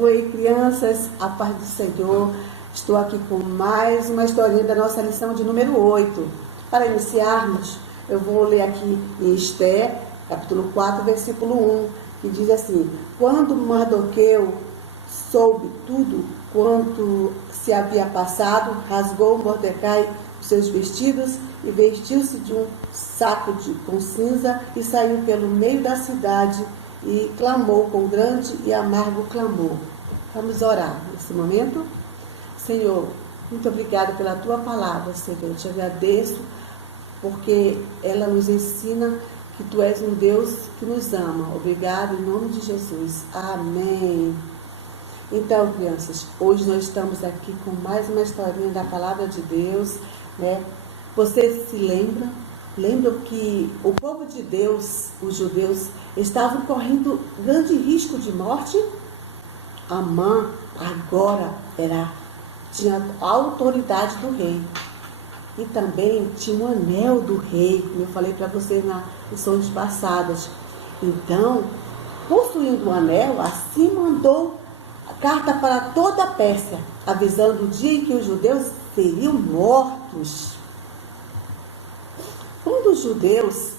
Oi, crianças, a paz do Senhor. Estou aqui com mais uma historinha da nossa lição de número 8. Para iniciarmos, eu vou ler aqui em Esther, capítulo 4, versículo 1, que diz assim: quando Mardoqueu soube tudo quanto se havia passado, rasgou Mordecai os seus vestidos e vestiu-se de um saco com cinza e saiu pelo meio da cidade e clamou com grande e amargo clamor. Vamos orar nesse momento. Senhor, muito obrigada pela tua palavra, Senhor. Eu te agradeço porque ela nos ensina que tu és um Deus que nos ama. Obrigado em nome de Jesus. Amém. Então, crianças, hoje nós estamos aqui com mais uma historinha da palavra de Deus, né? Você se lembra que o povo de Deus, os judeus, estavam correndo grande risco de morte? Amã agora tinha a autoridade do rei. E também tinha o anel do rei, como eu falei para vocês nas lições passadas. Então, possuindo o anel, assim mandou a carta para toda a Pérsia, avisando o dia em que os judeus seriam mortos. Quando os judeus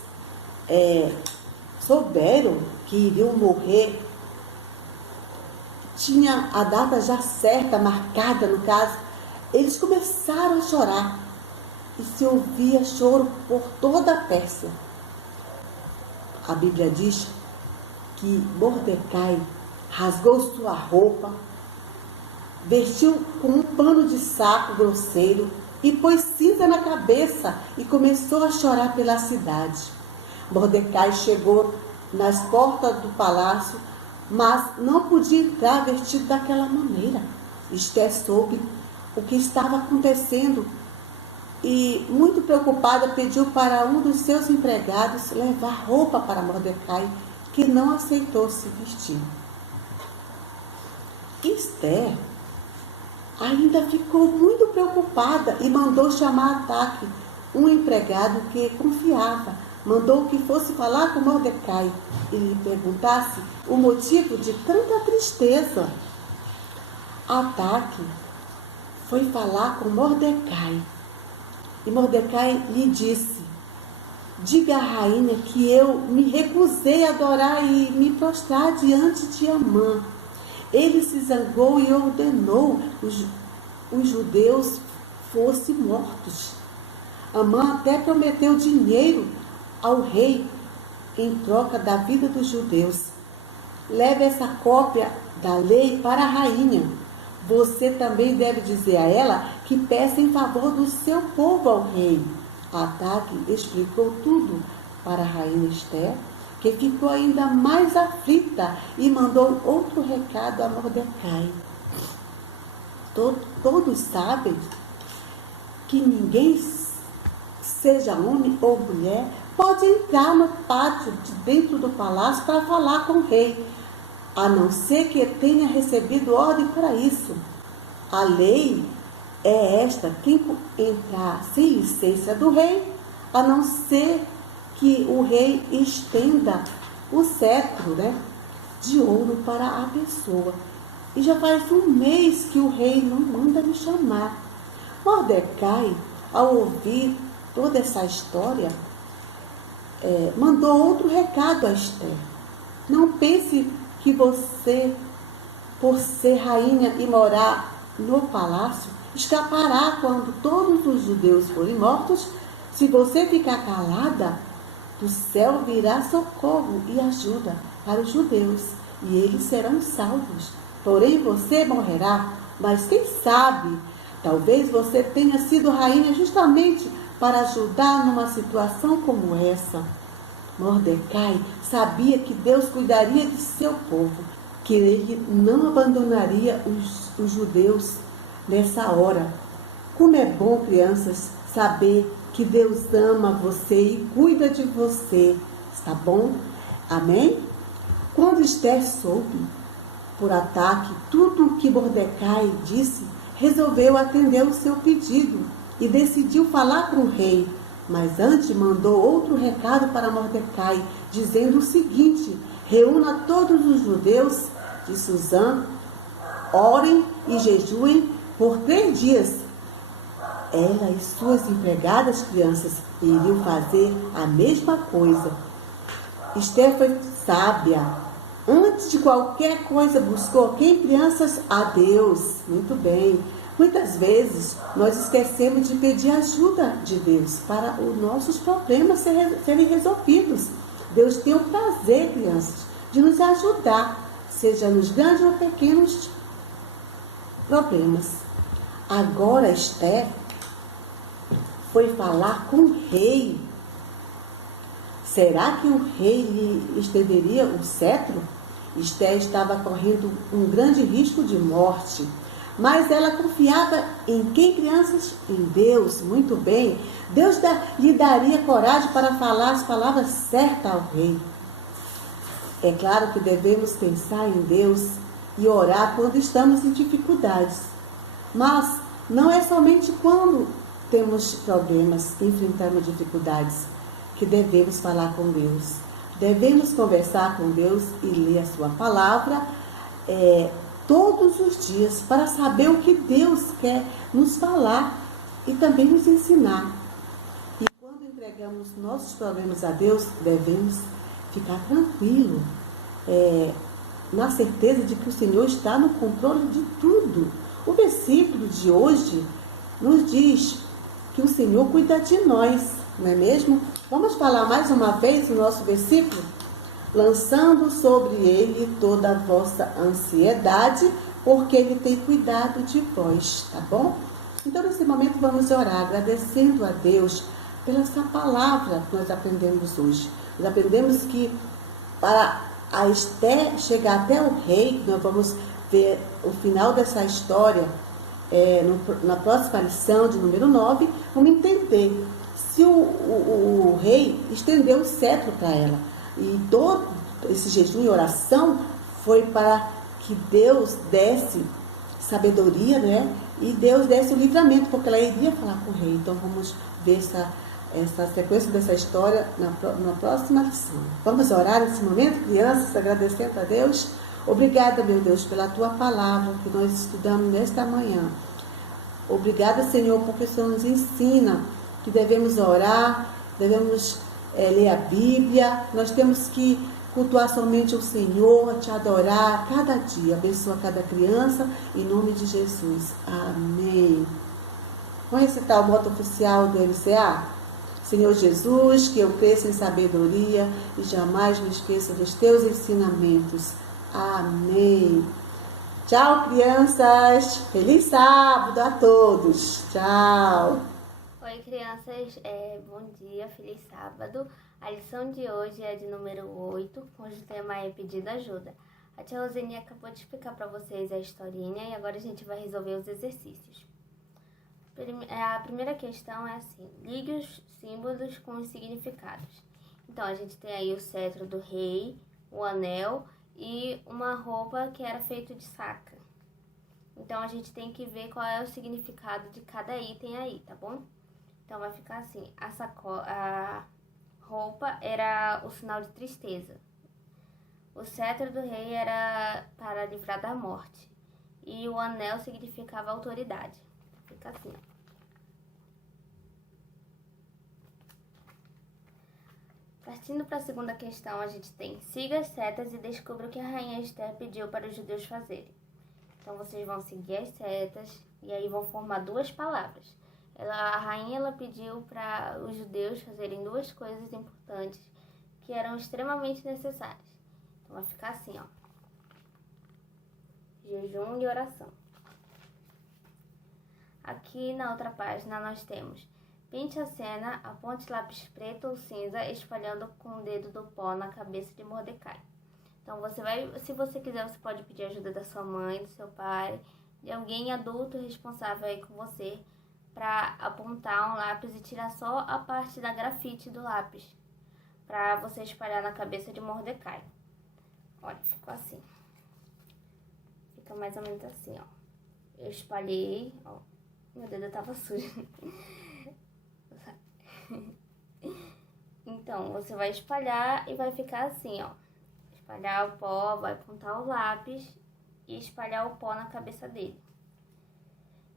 souberam que iriam morrer, tinha a data já certa, marcada no caso, eles começaram a chorar e se ouvia choro por toda a Pérsia. A Bíblia diz que Mordecai rasgou sua roupa, vestiu com um pano de saco grosseiro e pôs cinza na cabeça e começou a chorar pela cidade. Mordecai chegou nas portas do palácio, mas não podia entrar vestido daquela maneira. Esther soube o que estava acontecendo e, muito preocupada, pediu para um dos seus empregados levar roupa para Mordecai, que não aceitou se vestir. Esther ainda ficou muito preocupada e mandou chamar Ataque, um empregado que confiava. Mandou que fosse falar com Mordecai e lhe perguntasse o motivo de tanta tristeza. Ataque foi falar com Mordecai e Mordecai lhe disse: diga à rainha que eu me recusei a adorar e me prostrar diante de Amã. Ele se zangou e ordenou os judeus fossem mortos. Amã até prometeu dinheiro ao rei em troca da vida dos judeus. Leve essa cópia da lei para a rainha. Você também deve dizer a ela que peça em favor do seu povo ao rei. Ataque explicou tudo para a rainha Esther, que ficou ainda mais aflita e mandou outro recado a Mordecai. Todos sabem que ninguém, seja homem ou mulher, pode entrar no pátio de dentro do palácio para falar com o rei, a não ser que tenha recebido ordem para isso. A lei é esta: quem entrar sem licença do rei, a não ser que o rei estenda o cetro, de ouro para a pessoa. E já faz um mês que o rei não manda me chamar. Mordecai, ao ouvir toda essa história, mandou outro recado a Esther: não pense que você, por ser rainha e morar no palácio, escapará quando todos os judeus forem mortos. Se você ficar calada, do céu virá socorro e ajuda para os judeus, e eles serão salvos. Porém, você morrerá, mas quem sabe, talvez você tenha sido rainha justamente para ajudar numa situação como essa. Mordecai sabia que Deus cuidaria de seu povo, que ele não abandonaria os judeus nessa hora. Como é bom, crianças, saber que Deus ama você e cuida de você, está bom? Amém? Quando Esther soube, por Ataque, tudo o que Mordecai disse, resolveu atender o seu pedido e decidiu falar com o rei. Mas antes mandou outro recado para Mordecai, dizendo o seguinte: reúna todos os judeus de Suzã orem e jejuem por 3 dias. Ela e suas empregadas crianças iriam fazer a mesma coisa. Esther foi sábia. Antes de qualquer coisa, buscou quem? Crianças? A Deus. Muito bem. Muitas vezes nós esquecemos de pedir ajuda de Deus para os nossos problemas serem resolvidos. Deus tem o prazer, crianças, de nos ajudar, seja nos grandes ou pequenos problemas. Agora Esther foi falar com o rei. Será que o rei lhe estenderia o cetro? Esther estava correndo um grande risco de morte. Mas ela confiava em quem, crianças? Em Deus. Muito bem. Deus lhe daria coragem para falar as palavras certas ao rei. É claro que devemos pensar em Deus e orar quando estamos em dificuldades. Mas não é somente quando temos problemas, enfrentamos dificuldades, que devemos falar com Deus. Devemos conversar com Deus e ler a sua palavra todos os dias para saber o que Deus quer nos falar e também nos ensinar. E quando entregamos nossos problemas a Deus, devemos ficar tranquilo, na certeza de que o Senhor está no controle de tudo. O versículo de hoje nos diz que o Senhor cuida de nós, não é mesmo? Vamos falar mais uma vez o nosso versículo? Lançando sobre ele toda a vossa ansiedade, porque ele tem cuidado de vós, tá bom? Então, nesse momento, vamos orar, agradecendo a Deus pela essa palavra que nós aprendemos hoje. Nós aprendemos que para a Esther chegar até o rei, nós vamos ver o final dessa história na próxima lição de número 9, vamos entender se o rei estendeu o cetro para ela. E todo esse jejum e oração foi para que Deus desse sabedoria, né? E Deus desse o livramento, porque ela iria falar com o rei. Então vamos ver essa sequência dessa história na próxima lição. Vamos orar nesse momento, crianças, agradecendo a Deus. Obrigada, meu Deus, pela tua palavra que nós estudamos nesta manhã. Obrigada, Senhor, porque o Senhor nos ensina que devemos orar, devemos ler a Bíblia. Nós temos que cultuar somente o Senhor, te adorar cada dia. Abençoa cada criança, em nome de Jesus. Amém. Vamos recitar o moto oficial do MCA? Senhor Jesus, que eu cresça em sabedoria e jamais me esqueça dos teus ensinamentos. Amém. Tchau, crianças. Feliz sábado a todos. Tchau. Oi, crianças. Bom dia, feliz sábado. A lição de hoje é de número 8, cujo tema é pedindo ajuda. A tia Roseni acabou de explicar para vocês a historinha e agora a gente vai resolver os exercícios. A primeira questão é assim: ligue os símbolos com os significados. Então, a gente tem aí o cetro do rei, o anel e uma roupa que era feita de saca. Então, a gente tem que ver qual é o significado de cada item aí, tá bom? Então, vai ficar assim: a roupa era o sinal de tristeza. O cetro do rei era para livrar da morte. E o anel significava autoridade. Fica assim, ó. Partindo para a segunda questão, a gente tem: siga as setas e descubra o que a rainha Esther pediu para os judeus fazerem. Então, vocês vão seguir as setas e aí vão formar 2 palavras. A rainha pediu para os judeus fazerem 2 coisas importantes que eram extremamente necessárias. Então, vai ficar assim, ó: jejum e oração. Aqui na outra página nós temos: pinte a cena, aponte lápis preto ou cinza, espalhando com o dedo do pó na cabeça de Mordecai. Então, se você quiser, você pode pedir ajuda da sua mãe, do seu pai, de alguém adulto responsável aí com você, para apontar um lápis e tirar só a parte da grafite do lápis, para você espalhar na cabeça de Mordecai. Olha, ficou assim. Fica mais ou menos assim, ó. Eu espalhei, ó. Meu dedo tava sujo. Então, você vai espalhar e vai ficar assim, ó. Espalhar o pó, vai apontar o lápis e espalhar o pó na cabeça dele.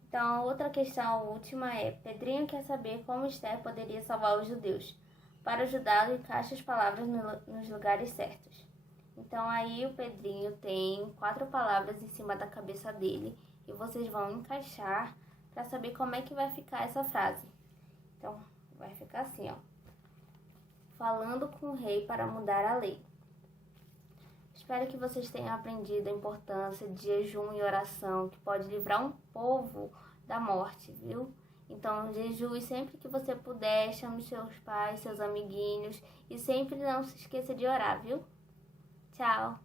Então, outra questão, última, é: Pedrinho quer saber como Esther poderia salvar os judeus. Para ajudá-lo, encaixe as palavras nos lugares certos. Então, aí o Pedrinho tem 4 palavras em cima da cabeça dele e vocês vão encaixar para saber como é que vai ficar essa frase. Então, vai ficar assim, ó: falando com o rei para mudar a lei. Espero que vocês tenham aprendido a importância de jejum e oração, que pode livrar um povo da morte, viu? Então, jejue sempre que você puder, chame seus pais, seus amiguinhos e sempre não se esqueça de orar, viu? Tchau!